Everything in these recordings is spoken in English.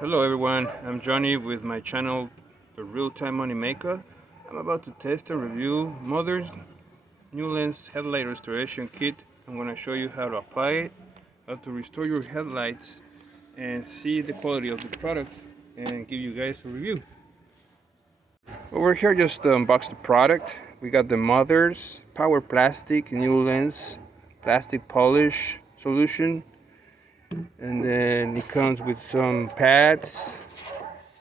Hello everyone, I'm Johnny with my channel The Real-Time Money Maker. I'm about to test and review Mother's Nu Lens Headlight Restoration Kit. I'm going to show you how to apply it, how to restore your headlights, and see the quality of the product and give you guys a review. Well, we're here just to unbox the product. We got the Mother's Power Plastic Nu Lens Plastic Polish Solution. And then it comes with some pads,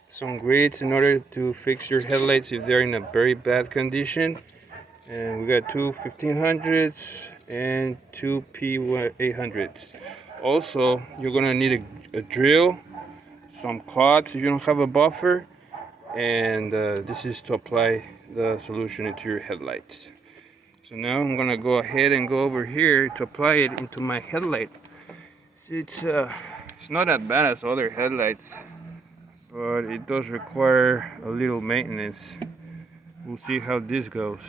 some grids in order to fix your headlights if they're in a very bad condition. And we got two 1500s and two P800s. Also, you're gonna need a drill, some cloths if you don't have a buffer, and this is to apply the solution into your headlights. So now I'm gonna go ahead and go over here to apply it into my headlight. It's not as bad as other headlights, but it does require a little maintenance. We'll see how this goes.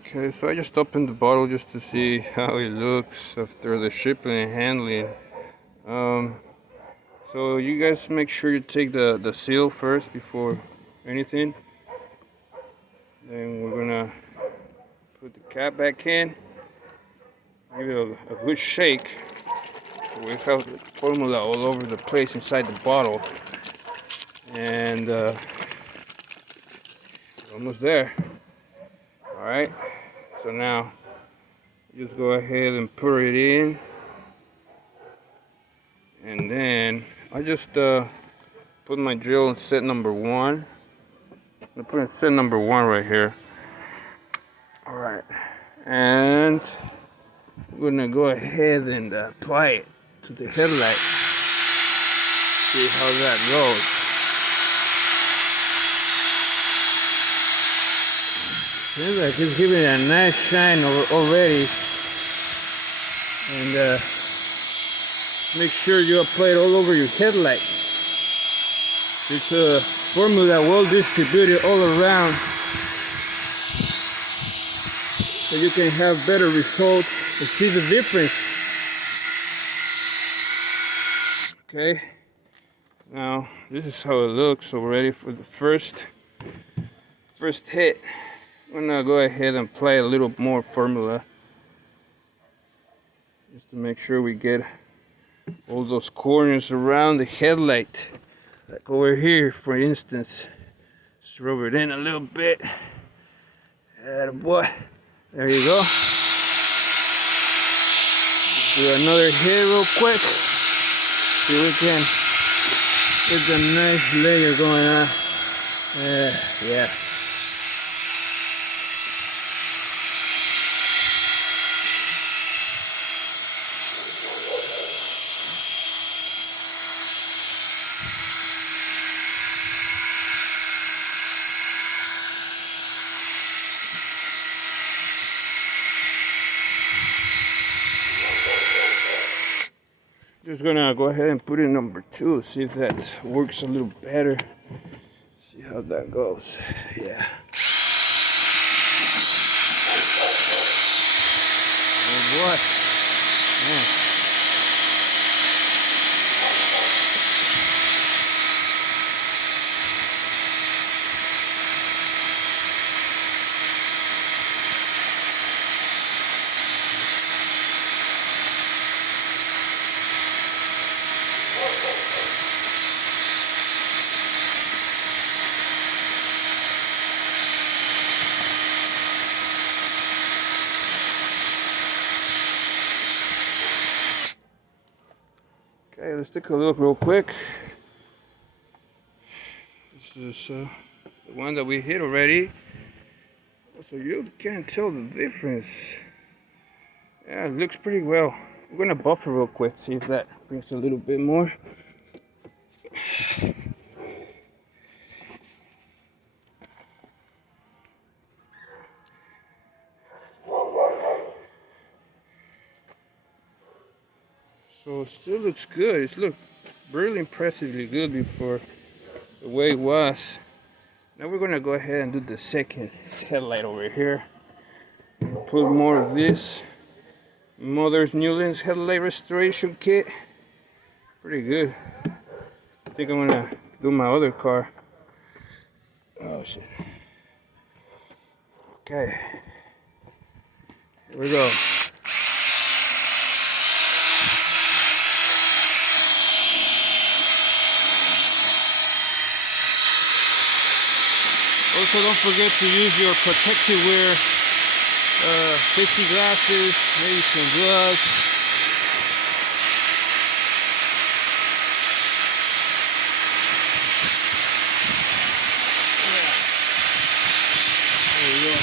Okay, so I just opened the bottle just to see how it looks after the shipping and handling. So you guys make sure you take the seal first before anything. Then we're gonna put the cap back in, give it a good shake. So we have the formula all over the place inside the bottle, and almost there. All right, so now just go ahead and put it in, and then I just put my drill in set number 1. I'm putting set number 1 right here. All right, and we're gonna go ahead and apply it to the headlight. See how that goes. Seems like it's giving it a nice shine already. And make sure you apply it all over your headlight. It's a formula well distributed all around, so you can have better results and see the difference. Okay, now this is how it looks. So we're ready for the first hit. I'm gonna go ahead and apply a little more formula just to make sure we get all those corners around the headlight. Like over here, for instance. Just rub it in a little bit. Attaboy. There you go. Let's do another hit real quick. See if we can get a nice layer going on. Yeah. Just gonna go ahead and put in number 2, see if that works a little better. See how that goes. Yeah. Oh boy. Yeah. Okay, let's take a look real quick. This is the one that we hit already. So you can't tell the difference. Yeah, it looks pretty well. We're gonna buffer real quick, see if that brings a little bit more. So it still looks good. It's looked really impressively good before the way it was. Now we're gonna go ahead and do the second headlight over here. Put more of this Mother's Nu Lens Headlight Restoration Kit. Pretty good. think I'm gonna do my other car. Oh shit. Okay. Here we go. Also, don't forget to use your protective wear, safety glasses, maybe some gloves. There you go.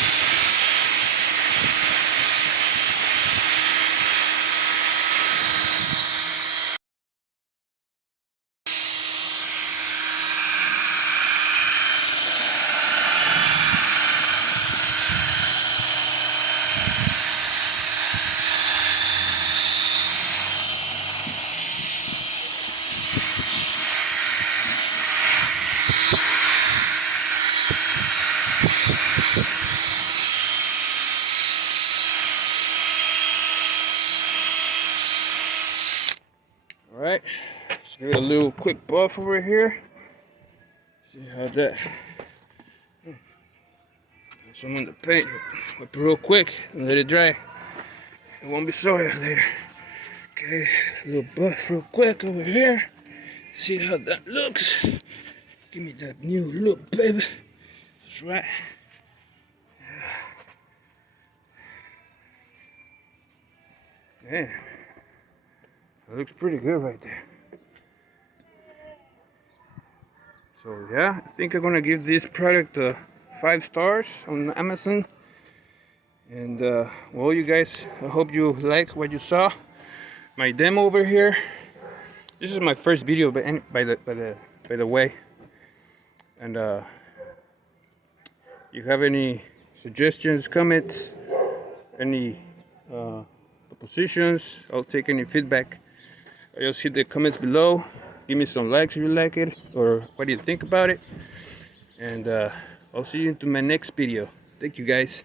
Alright, let's do a little quick buff over here. See how that. Some on the paint. Wipe it real quick and let it dry. It won't be sore later. Okay, a little buff real quick over here. See how that looks. Give me that new look, baby. That's right. Man, that looks pretty good right there. So yeah, I think I'm gonna give this product 5 stars on Amazon. And well, you guys, I hope you like what you saw. My demo over here. This is my first video, by the way. And you have any suggestions, comments, any propositions? I'll take any feedback. Just hit the comments below. Give me some likes if you like it, or what do you think about it. And I'll see you into my next video. Thank you guys.